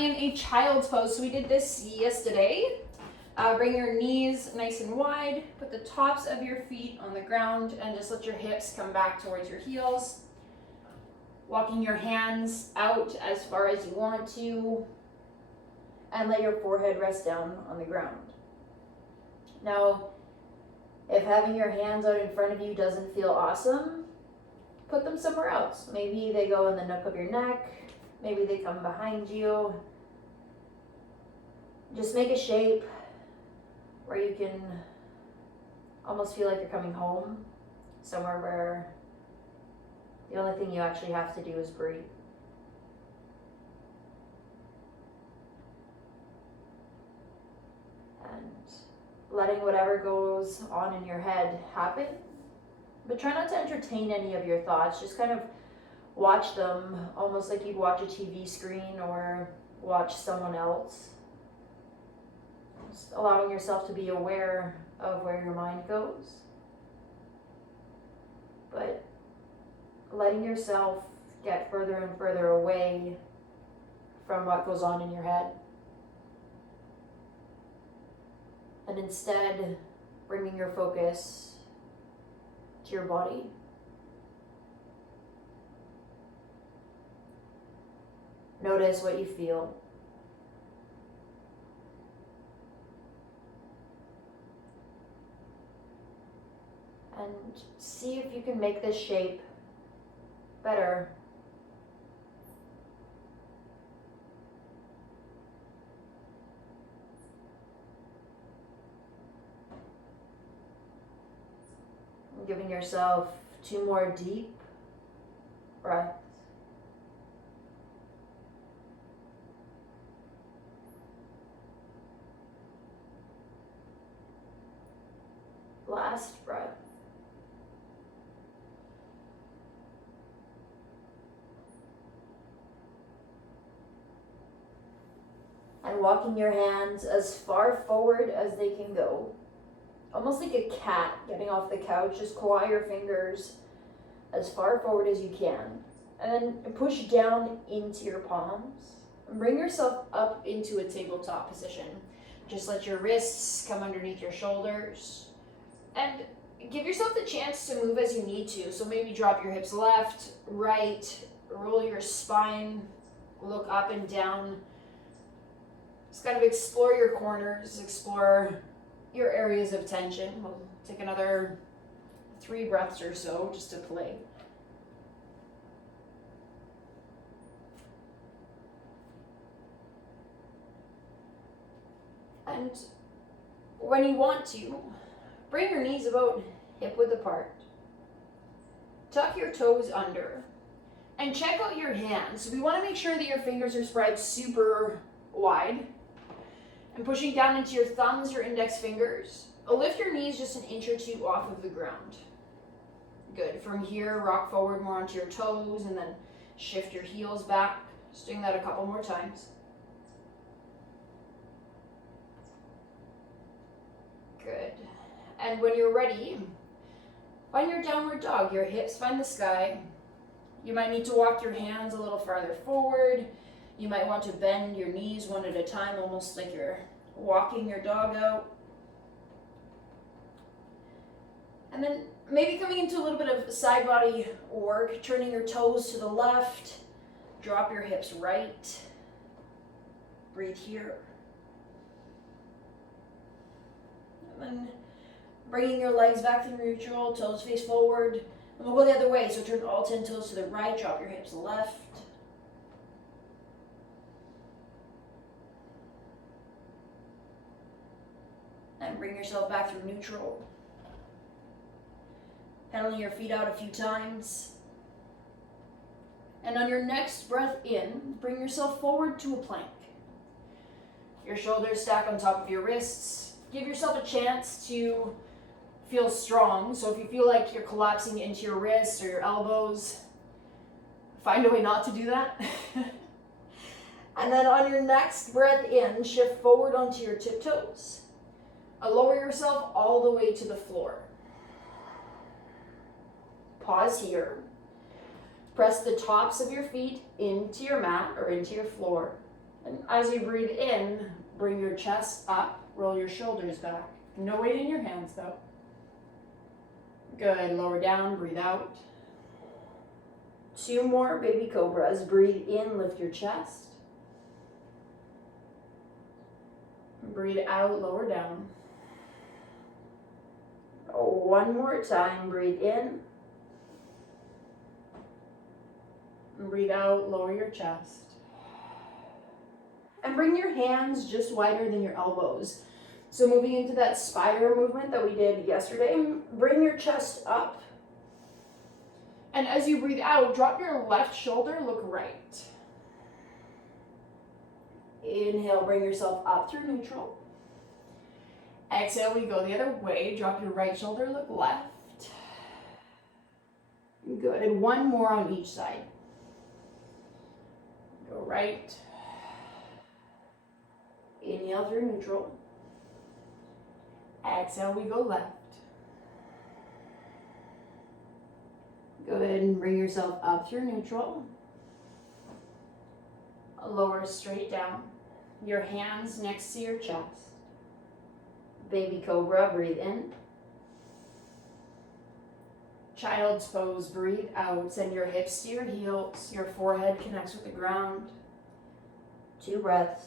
in a child's pose. So we did this yesterday. Bring your knees nice and wide, put the tops of your feet on the ground, and just let your hips come back towards your heels. Walking your hands out as far as you want to, and let your forehead rest down on the ground. Now, if having your hands out in front of you doesn't feel awesome, put them somewhere else. Maybe they go in the nook of your neck, maybe they come behind you. Just make a shape where you can almost feel like you're coming home, somewhere where the only thing you actually have to do is breathe. And letting whatever goes on in your head happen, but try not to entertain any of your thoughts. Just kind of watch them almost like you'd watch a TV screen or watch someone else. Just allowing yourself to be aware of where your mind goes, but letting yourself get further and further away from what goes on in your head. And instead, bringing your focus to your body. Notice what you feel. And see if you can make this shape better. Giving yourself 2 more deep breaths. Last breath. And walking your hands as far forward as they can go. Almost like a cat getting off the couch. Just claw your fingers as far forward as you can. And then push down into your palms. And bring yourself up into a tabletop position. Just let your wrists come underneath your shoulders. And give yourself the chance to move as you need to. So maybe drop your hips left, right, roll your spine, look up and down. Just kind of explore your corners, explore your areas of tension. We'll take another 3 breaths or so just to play. And when you want to, bring your knees about hip width apart. Tuck your toes under. And check out your hands. We want to make sure that your fingers are spread super wide. And pushing down into your thumbs, your index fingers. Lift your knees just an inch or 2 off of the ground. Good. From here, rock forward more onto your toes and then shift your heels back. Just doing that a couple more times. Good. And when you're ready, find your downward dog. Your hips find the sky. You might need to walk your hands a little farther forward. You might want to bend your knees one at a time, almost like you're walking your dog out. And then maybe coming into a little bit of side body work, turning your toes to the left, drop your hips right. Breathe here. And then bringing your legs back to neutral, toes face forward. And we'll go the other way, so turn all 10 toes to the right, drop your hips left. And bring yourself back through neutral. Pedaling your feet out a few times. And on your next breath in, bring yourself forward to a plank. Your shoulders stack on top of your wrists. Give yourself a chance to feel strong. So if you feel like you're collapsing into your wrists or your elbows, find a way not to do that. And then on your next breath in, shift forward onto your tiptoes. Lower yourself all the way to the floor. Pause here. Press the tops of your feet into your mat or into your floor. And as you breathe in, bring your chest up, roll your shoulders back. No weight in your hands though. Good, lower down, breathe out. 2 more baby cobras. Breathe in, lift your chest. Breathe out, lower down. 1 more time, breathe in. Breathe out, lower your chest. And bring your hands just wider than your elbows. So moving into that spider movement that we did yesterday, Bring your chest up. and as you breathe out, drop your left shoulder, look right. Inhale, bring yourself up through neutral. Exhale, we go the other way. Drop your right shoulder, look left. Good, and 1 more on each side. Go right. Inhale through neutral. Exhale, we go left. Good, and bring yourself up through neutral. Lower straight down. Your hands next to your chest. Baby cobra, breathe in. Child's pose, breathe out. Send your hips to your heels. Your forehead connects with the ground. 2 breaths.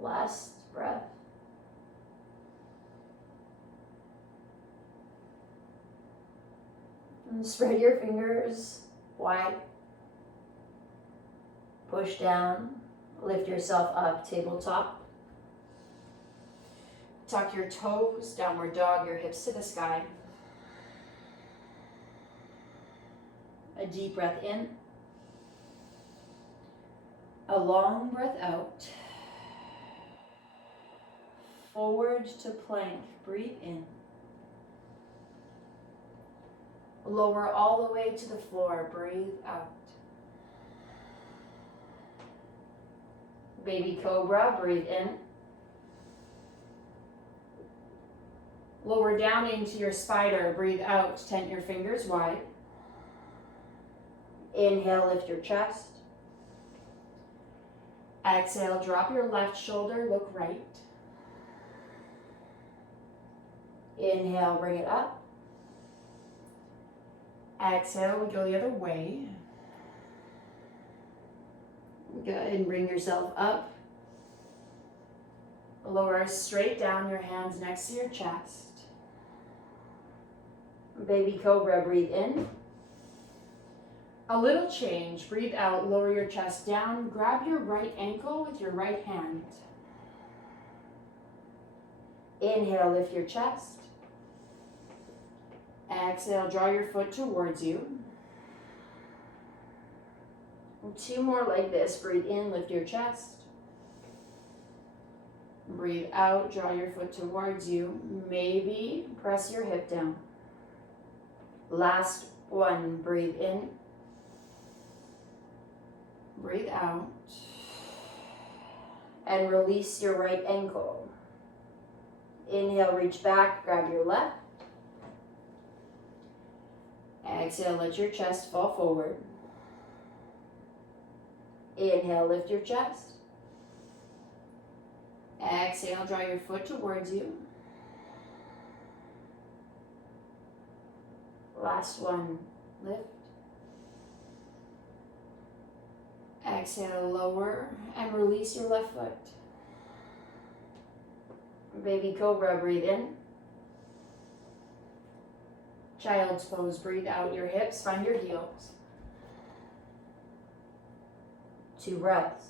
Last breath. And spread your fingers wide. Push down. Lift yourself up, tabletop. Tuck your toes, downward dog, your hips to the sky. A deep breath in. A long breath out. Forward to plank. Breathe in. Lower all the way to the floor, breathe out. Baby cobra, breathe in. Lower down into your spider, breathe out. Tent your fingers wide. Inhale, lift your chest. Exhale, drop your left shoulder, look right. Inhale, bring it up. Exhale, we go the other way. Good, and bring yourself up. Lower straight down, your hands next to your chest. Baby cobra, breathe in. A little change, breathe out, lower your chest down, grab your right ankle with your right hand. Inhale, lift your chest. Exhale, draw your foot towards you. 2 more like this. Breathe in, lift your chest. Breathe out, draw your foot towards you. Maybe press your hip down. Last one. Breathe in. Breathe out. And release your right ankle. Inhale, reach back, grab your left. Exhale, let your chest fall forward. Inhale, lift your chest. Exhale, draw your foot towards you. Last one. Lift. Exhale, lower and release your left foot. Baby cobra, breathe in. Child's pose, breathe out your hips, find your heels. 2 breaths.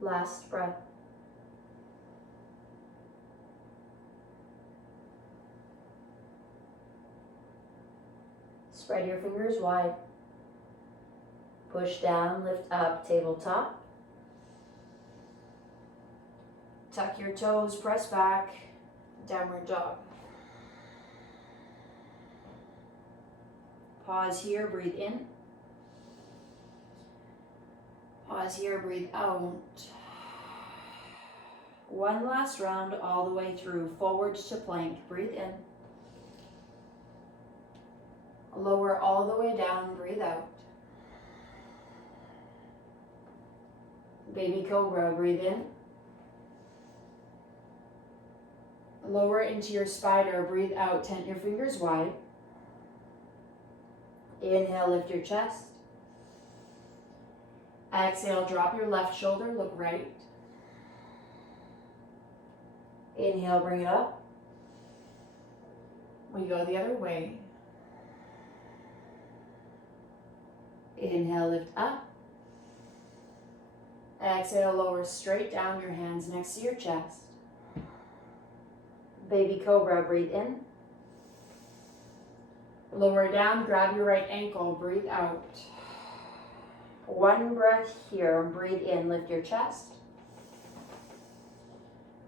Last breath. Spread your fingers wide. Push down, lift up, tabletop. Tuck your toes, press back, downward dog. Pause here, breathe in. Pause here, breathe out. One last round all the way through, forwards to plank. Breathe in. Lower all the way down, breathe out. Baby Cobra, breathe in. Lower into your spider, breathe out, tent your fingers wide. Inhale, lift your chest. Exhale, drop your left shoulder, look right. Inhale, bring it up. We go the other way. Inhale, lift up. Exhale, lower straight down, your hands next to your chest. Baby Cobra, breathe in. Lower down, grab your right ankle, breathe out. One breath here, breathe in, lift your chest.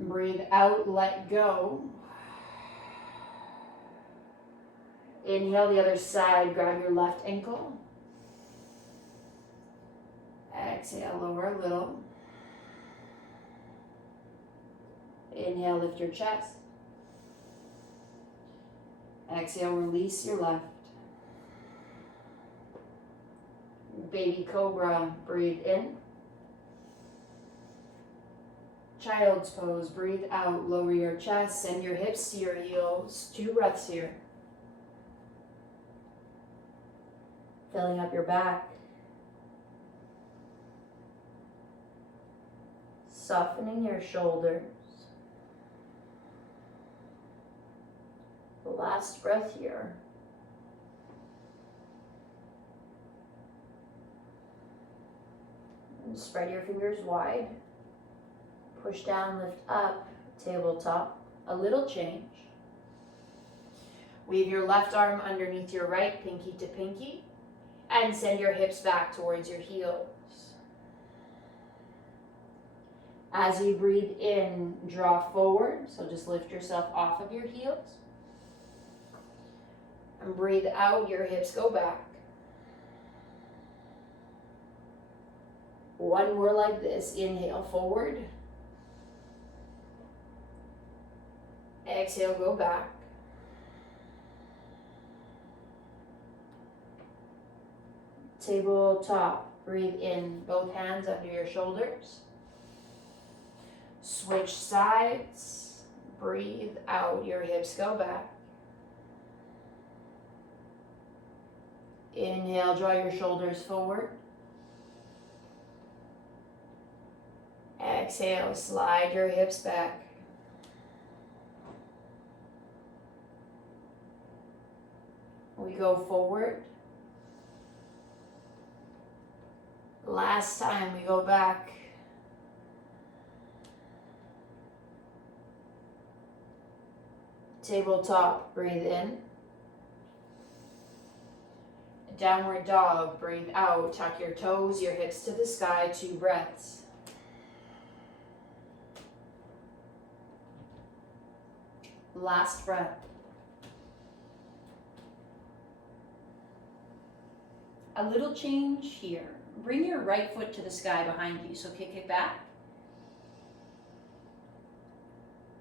Breathe out, let go. Inhale, the other side, grab your left ankle. Exhale, lower a little. Inhale, lift your chest. Exhale, release your left. Baby Cobra, breathe in. Child's pose, breathe out, lower your chest, send your hips to your heels. 2 breaths here. Filling up your back. Softening your shoulders. Last breath here. And spread your fingers wide. Push down, lift up, tabletop. A little change. Weave your left arm underneath your right, pinky to pinky, and send your hips back towards your heels. As you breathe in, draw forward, so just lift yourself off of your heels. And breathe out, your hips go back. One more like this. Inhale, forward. Exhale, go back. Tabletop. Breathe in, both hands under your shoulders. Switch sides. Breathe out, your hips go back. Inhale, draw your shoulders forward. Exhale, slide your hips back. We go forward. Last time we go back. Tabletop. Breathe in. Downward dog, breathe out, tuck your toes, your hips to the sky, 2 breaths. Last breath. A little change here. Bring your right foot to the sky behind you, so kick it back.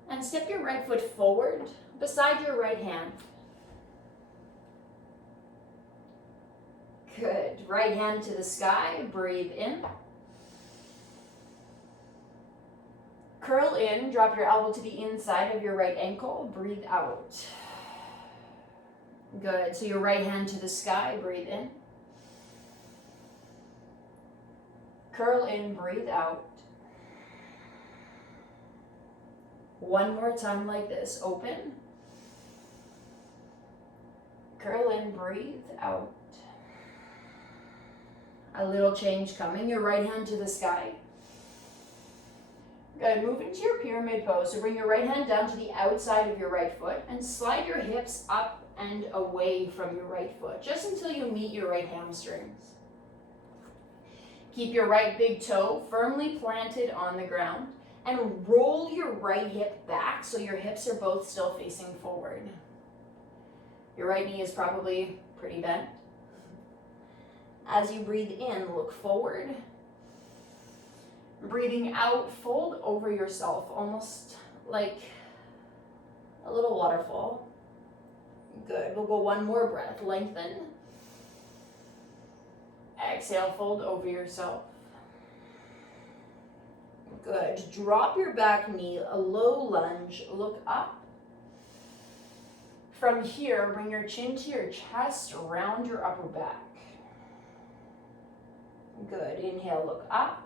And step your right foot forward beside your right hand. Good. Right hand to the sky. Breathe in. Curl in, drop your elbow to the inside of your right ankle. Breathe out. Good. So your right hand to the sky. Breathe in. Curl in, breathe out. One more time like this. Open. Curl in, breathe out. A little change coming. Your right hand to the sky. Good. Move into your pyramid pose. So bring your right hand down to the outside of your right foot and slide your hips up and away from your right foot, just until you meet your right hamstrings. Keep your right big toe firmly planted on the ground and roll your right hip back so your hips are both still facing forward. Your right knee is probably pretty bent. As you breathe in, look forward. Breathing out, fold over yourself, almost like a little waterfall. Good. We'll go one more breath. Lengthen. Exhale, fold over yourself. Good. Drop your back knee, a low lunge, look up. From here, bring your chin to your chest, round your upper back. Good. Inhale, look up.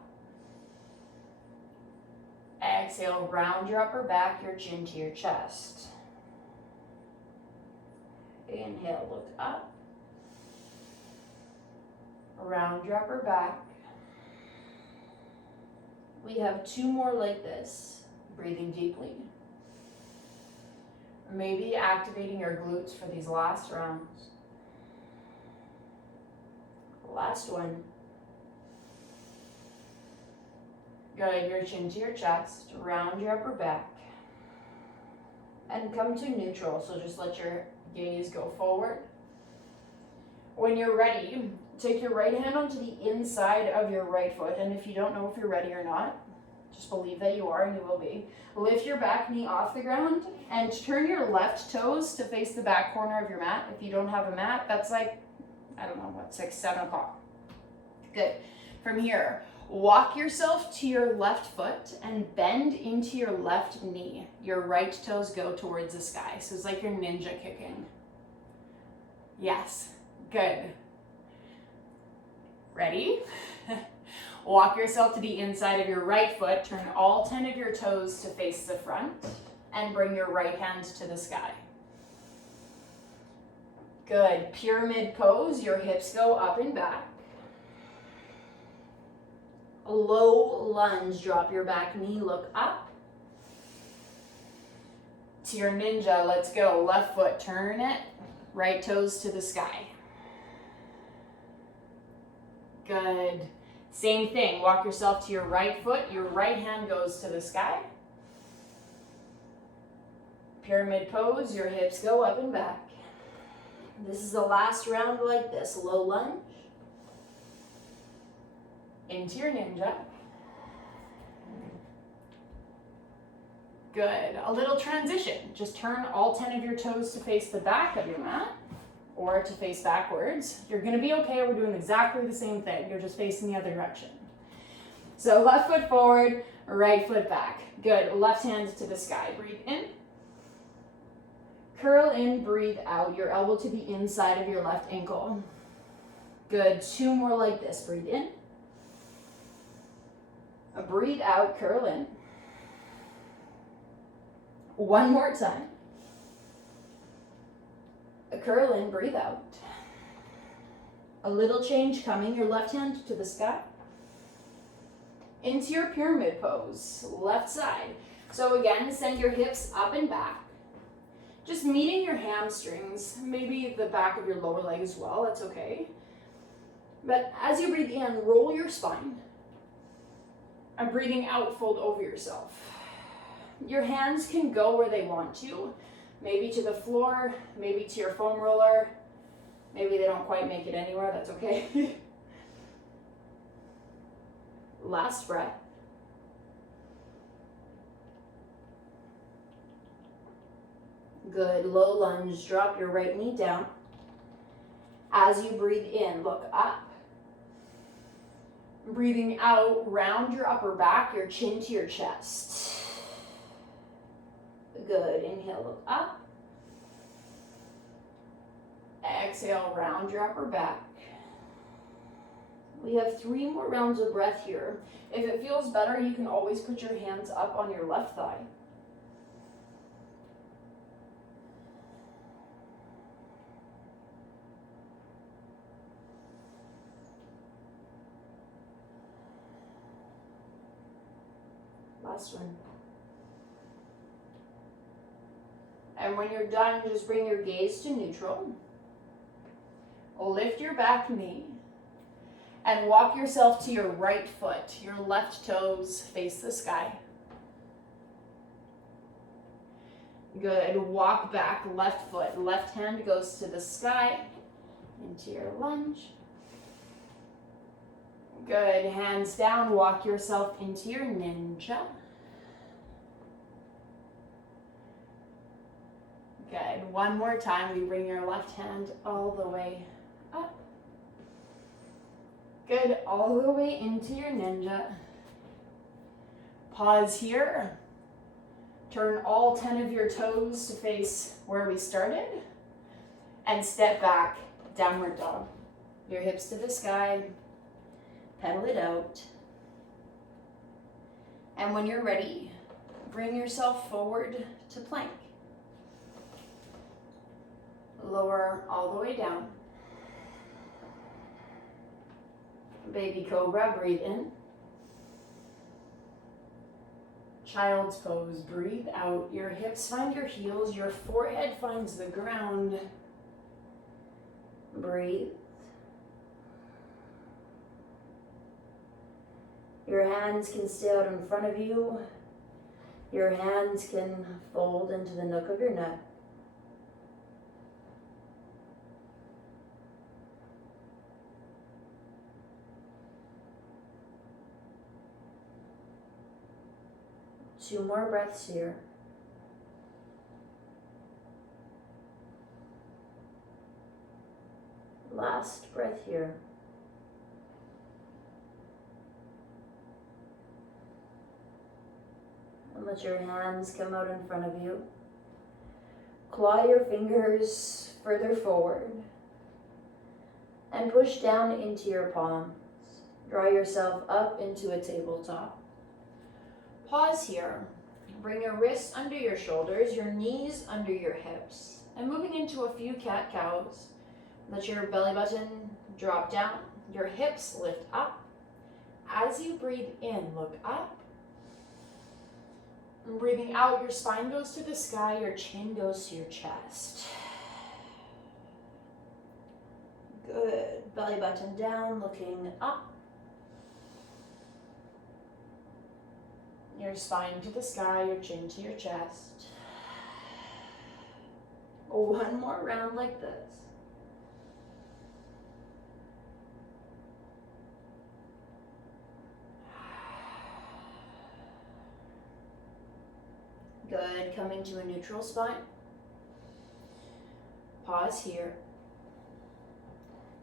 Exhale, round your upper back, your chin to your chest. Inhale, look up. Round your upper back. We have 2 more like this. Breathing deeply. Maybe activating your glutes for these last rounds. Last one. Good, your chin to your chest, round your upper back. And come to neutral, so just let your gaze go forward. When you're ready, take your right hand onto the inside of your right foot, and if you don't know if you're ready or not, just believe that you are and you will be. Lift your back knee off the ground and turn your left toes to face the back corner of your mat. If you don't have a mat, that's like, I don't know, what, 6, 7 o'clock. Good. From here, walk yourself to your left foot and bend into your left knee. Your right toes go towards the sky. So it's like you're ninja kicking. Yes. Good. Ready? Walk yourself to the inside of your right foot. Turn all 10 of your toes to face the front and bring your right hand to the sky. Good. Pyramid pose. Your hips go up and back. Low lunge. Drop your back knee. Look up. To your ninja. Let's go. Left foot. Turn it. Right toes to the sky. Good. Same thing. Walk yourself to your right foot. Your right hand goes to the sky. Pyramid pose. Your hips go up and back. This is the last round like this. Low lunge. Into your ninja. Good. A little transition. Just turn all 10 of your toes to face the back of your mat or to face backwards. You're going to be okay. We're doing exactly the same thing. You're just facing the other direction. So left foot forward, right foot back. Good. Left hand to the sky. Breathe in. Curl in, breathe out. Your elbow to the inside of your left ankle. Good. 2 more like this. Breathe in. Breathe out, curl in. 1 more time. Curl in, breathe out. A little change coming. Your left hand to the sky. Into your pyramid pose. Left side. So again, send your hips up and back. Just meeting your hamstrings. Maybe the back of your lower leg as well. That's okay. But as you breathe in, roll your spine. And breathing out, fold over yourself. Your hands can go where they want to. Maybe to the floor, maybe to your foam roller. Maybe they don't quite make it anywhere, that's okay. Last breath. Good, low lunge, drop your right knee down. As you breathe in, look up. Breathing out, round your upper back, your chin to your chest. Good, inhale, look up. Exhale, round your upper back. We have 3 more rounds of breath here. If it feels better, you can always put your hands up on your left thigh. Last one. And when you're done, just bring your gaze to neutral. Lift your back knee and walk yourself to your right foot. Your left toes face the sky. Good. Walk back, left foot. Left hand goes to the sky into your lunge. Good. Hands down. Walk yourself into your ninja. Good. One more time. We bring your left hand all the way up. Good. All the way into your ninja. Pause here. Turn all 10 of your toes to face where we started. And step back, downward dog. Your hips to the sky. Pedal it out. And when you're ready, bring yourself forward to plank. Lower all the way down. Baby Cobra, breathe in. Child's pose, breathe out. Your hips find your heels, your forehead finds the ground. Breathe. Your hands can stay out in front of you. Your hands can fold into the nook of your neck. Two more breaths here. Last breath here. And let your hands come out in front of you. Claw your fingers further forward. And push down into your palms. Draw yourself up into a tabletop. Pause here. Bring your wrists under your shoulders, your knees under your hips. And moving into a few cat-cows. Let your belly button drop down. Your hips lift up. As you breathe in, look up. And breathing out, your spine goes to the sky, your chin goes to your chest. Good. Belly button down, looking up. Your spine to the sky, your chin to your chest. One more round like this. Good. Coming to a neutral spine. Pause here.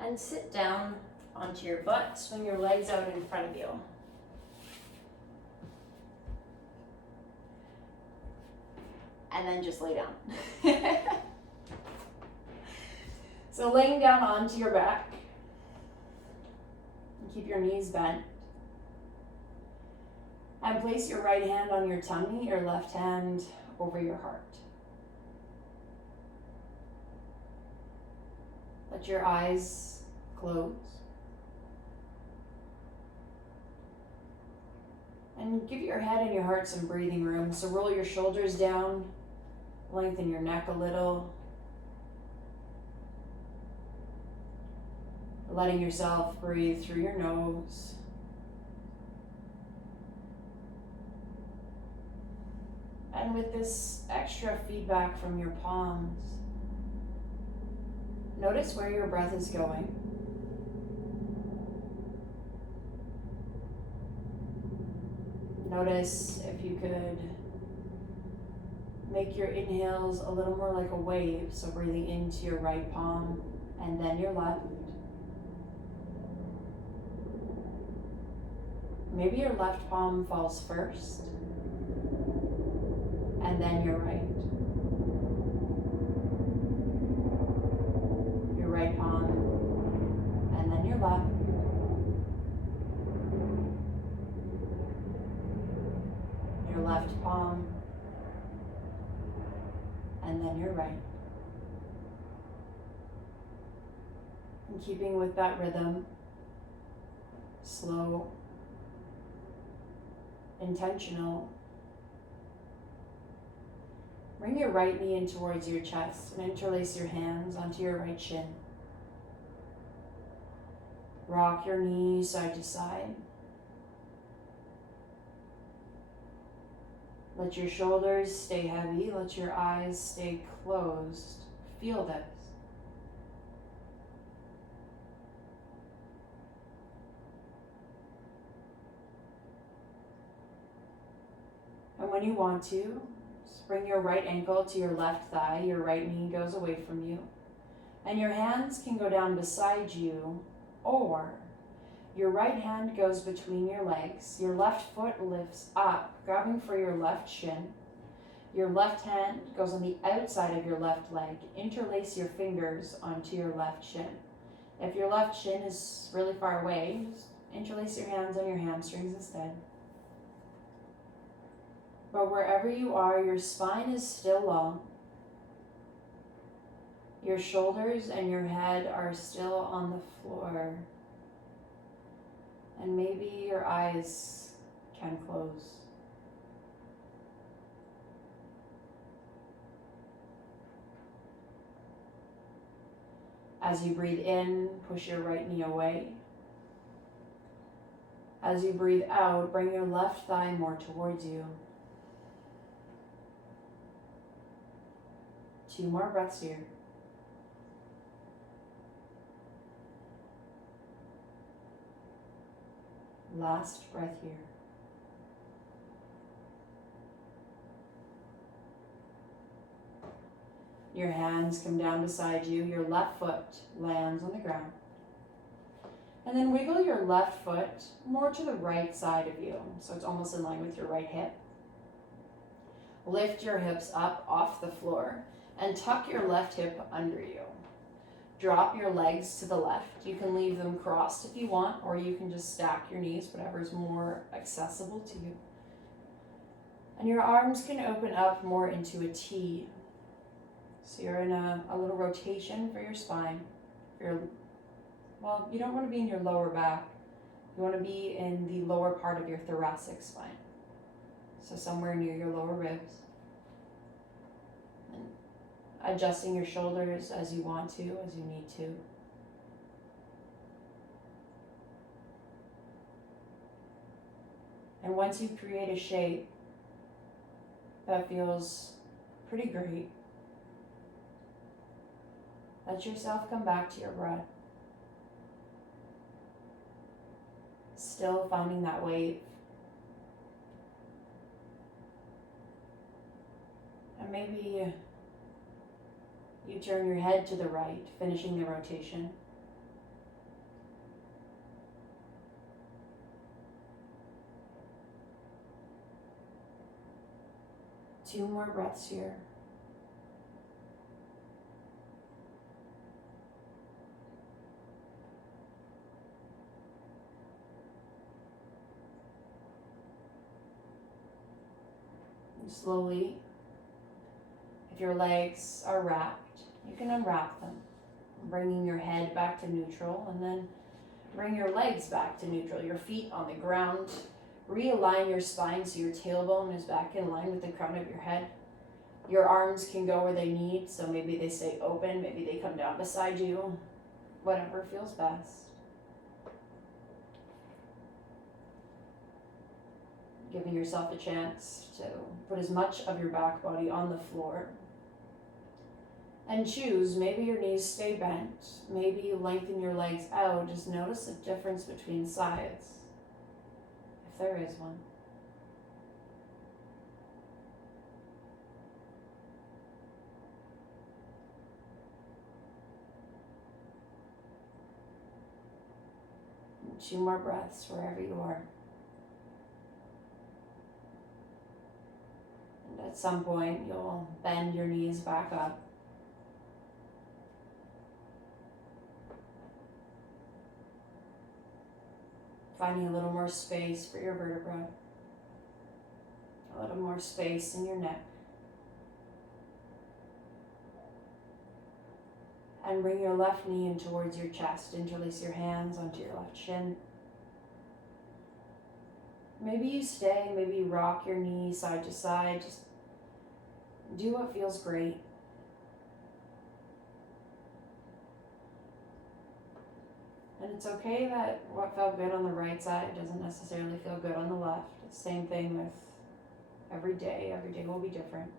And sit down onto your butt. Swing your legs out in front of you. And then just lay down. So laying down onto your back. And keep your knees bent. And place your right hand on your tummy, your left hand over your heart. Let your eyes close. And give your head and your heart some breathing room. So roll your shoulders down, lengthen your neck a little. Letting yourself breathe through your nose. And with this extra feedback from your palms, notice where your breath is going. Notice if you could make your inhales a little more like a wave, so breathing into your right palm and then your left. Maybe your left palm falls first, and then your right. Your right palm, and then your left. Your left palm, and then your right. And keeping with that rhythm, slow, intentional. Bring your right knee in towards your chest and interlace your hands onto your right shin. Rock your knees side to side. Let your shoulders stay heavy. Let your eyes stay closed. Feel this. you want to, just bring your right ankle to your left thigh, your right knee goes away from you, and your hands can go down beside you, or your right hand goes between your legs, your left foot lifts up, grabbing for your left shin. Your left hand goes on the outside of your left leg. Interlace your fingers onto your left shin. If your left shin is really far away, just interlace your hands on your hamstrings instead. But wherever you are, your spine is still long. Your shoulders and your head are still on the floor. And maybe your eyes can close. As you breathe in, push your right knee away. As you breathe out, bring your left thigh more towards you. 2 more breaths here. Last breath here. Your hands come down beside you. Your left foot lands on the ground. And then wiggle your left foot more to the right side of you, so it's almost in line with your right hip. Lift your hips up off the floor and tuck your left hip under you. Drop your legs to the left. You can leave them crossed if you want, or you can just stack your knees, whatever is more accessible to you. And your arms can open up more into a T. So you're in a little rotation for your spine. You don't want to be in your lower back. You want to be in the lower part of your thoracic spine. So somewhere near your lower ribs. And adjusting your shoulders as you want to, as you need to. And once you create a shape that feels pretty great, let yourself come back to your breath. Still finding that wave. And maybe you turn your head to the right, finishing the rotation. Two more breaths here. Slowly, if your legs are wrapped, you can unwrap them, bringing your head back to neutral, and then bring your legs back to neutral, your feet on the ground. Realign your spine so your tailbone is back in line with the crown of your head. Your arms can go where they need, so maybe they stay open, maybe they come down beside you, whatever feels best. Giving yourself a chance to put as much of your back body on the floor. And choose, maybe your knees stay bent, maybe you lengthen your legs out. Just notice the difference between sides, if there is one. And 2 more breaths wherever you are. At some point, you'll bend your knees back up. Finding a little more space for your vertebra. A little more space in your neck. And bring your left knee in towards your chest. Interlace your hands onto your left shin. Maybe you stay, maybe you rock your knee side to side. Just do what feels great. And it's okay that what felt good on the right side doesn't necessarily feel good on the left. It's the same thing with every day. Every day will be different.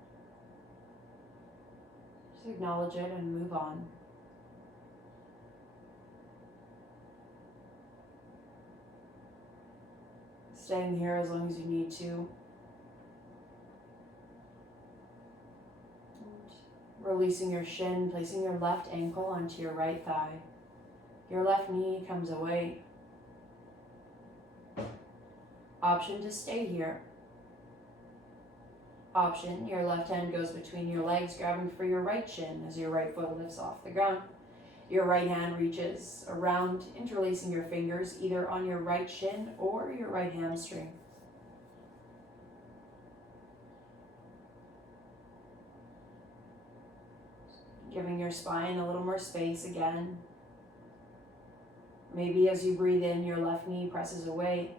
Just acknowledge it and move on. Staying here as long as you need to. Releasing your shin, placing your left ankle onto your right thigh. Your left knee comes away. Option to stay here. Option, your left hand goes between your legs, grabbing for your right shin as your right foot lifts off the ground. Your right hand reaches around, interlacing your fingers either on your right shin or your right hamstring. Giving your spine a little more space again. Maybe as you breathe in, your left knee presses away.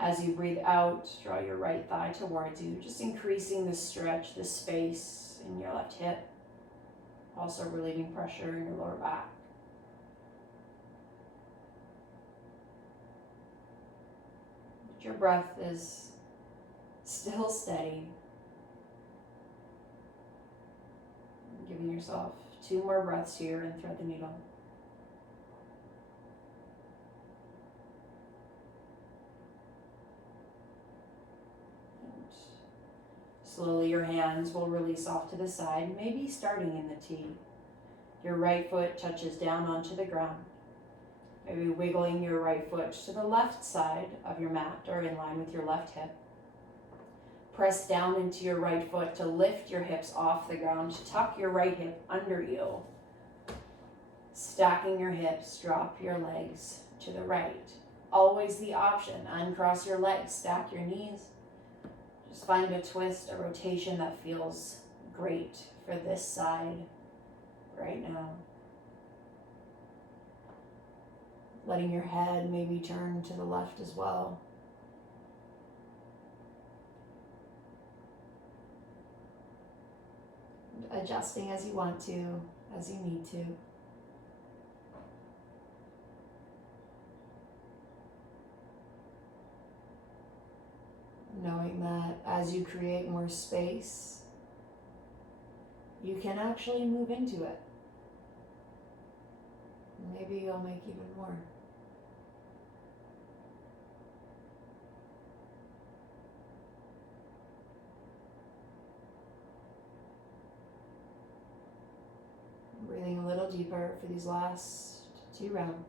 As you breathe out, draw your right thigh towards you, just increasing the stretch, the space in your left hip. Also relieving pressure in your lower back. But your breath is still steady. Giving yourself 2 more breaths here and thread the needle. And slowly your hands will release off to the side, maybe starting in the T. Your right foot touches down onto the ground. Maybe wiggling your right foot to the left side of your mat or in line with your left hip. Press down into your right foot to lift your hips off the ground. Tuck your right hip under you. Stacking your hips, drop your legs to the right. Always the option. Uncross your legs, stack your knees. Just find a twist, a rotation that feels great for this side right now. Letting your head maybe turn to the left as well. Adjusting as you want to, as you need to. Knowing that as you create more space, you can actually move into it. Maybe you'll make even more. Breathing a little deeper for these last 2 rounds.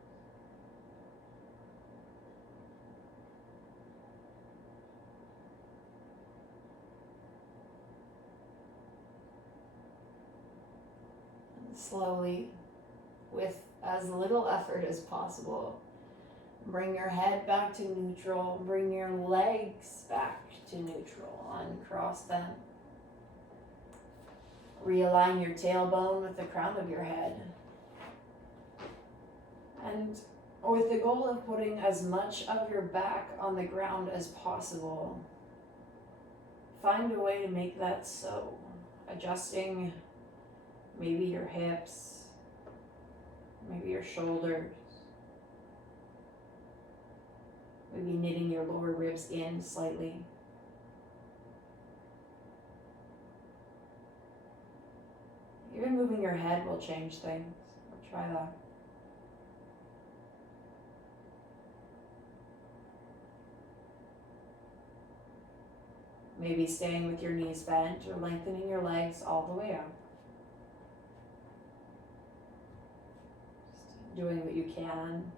And slowly, with as little effort as possible, bring your head back to neutral, bring your legs back to neutral, uncross them. Realign your tailbone with the crown of your head. And with the goal of putting as much of your back on the ground as possible, find a way to make that so. Adjusting maybe your hips, maybe your shoulders, maybe knitting your lower ribs in slightly. Even moving your head will change things. Try that. Maybe staying with your knees bent or lengthening your legs all the way up. Just doing what you can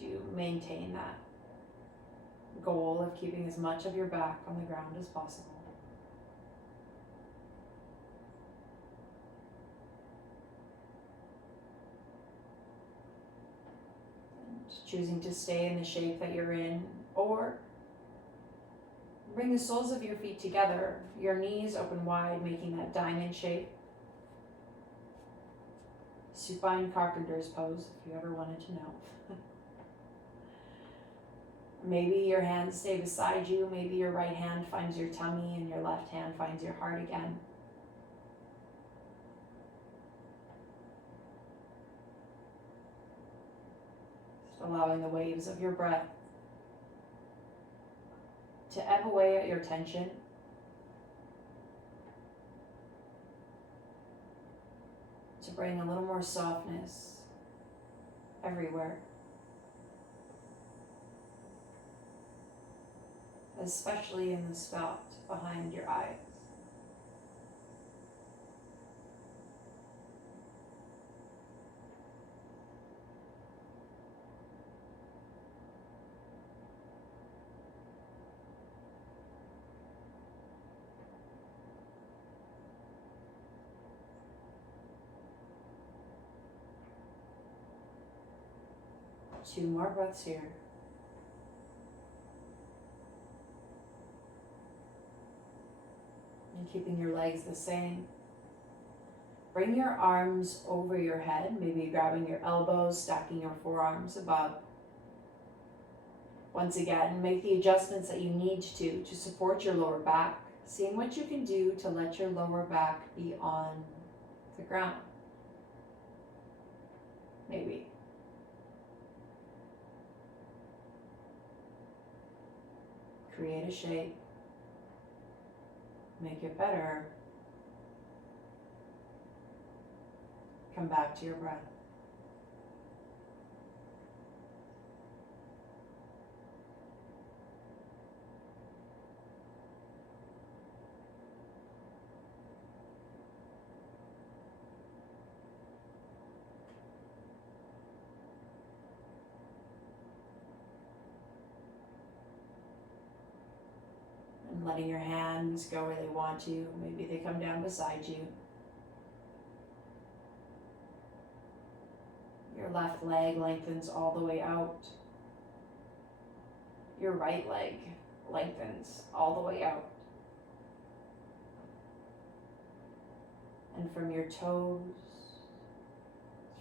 to maintain that goal of keeping as much of your back on the ground as possible. Choosing to stay in the shape that you're in, or bring the soles of your feet together, your knees open wide, making that diamond shape. Supine Carpenter's pose, if you ever wanted to know. Maybe your hands stay beside you, maybe your right hand finds your tummy and your left hand finds your heart again. Allowing the waves of your breath to ebb away at your tension. To bring a little more softness everywhere. Especially in the spot behind your eyes. 2 more breaths here. And keeping your legs the same. Bring your arms over your head, maybe grabbing your elbows, stacking your forearms above. Once again, make the adjustments that you need to support your lower back, seeing what you can do to let your lower back be on the ground. Maybe. Create a shape. Make it better. Come back to your breath. And letting your hands go where they want to. Maybe they come down beside you. Your left leg lengthens all the way out. Your right leg lengthens all the way out. And from your toes,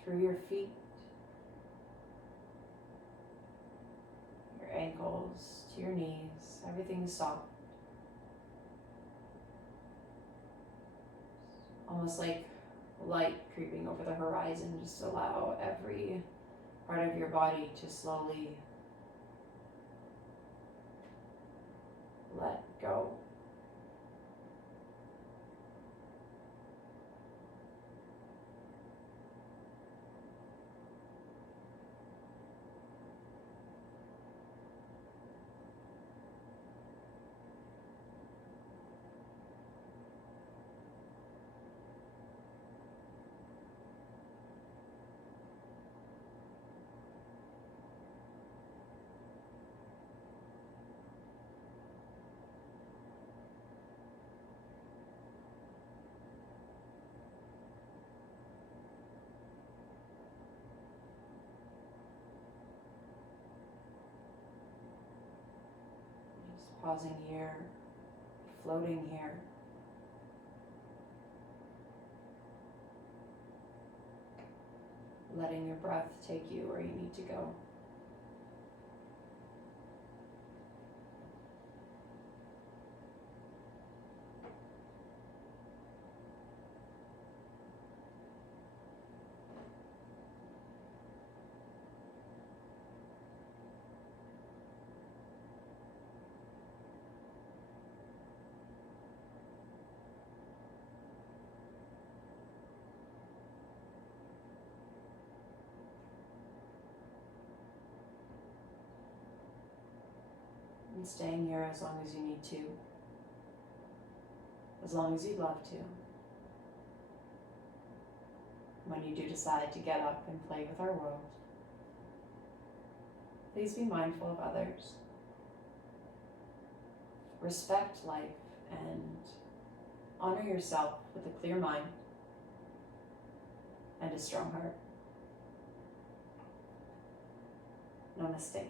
through your feet, your ankles to your knees, everything's soft. Almost like light creeping over the horizon. Just allow every part of your body to slowly let go. Pausing here, floating here. Letting your breath take you where you need to go. And staying here as long as you need to, as long as you'd love to. When you do decide to get up and play with our world, please be mindful of others. Respect life and honor yourself with a clear mind and a strong heart. Namaste.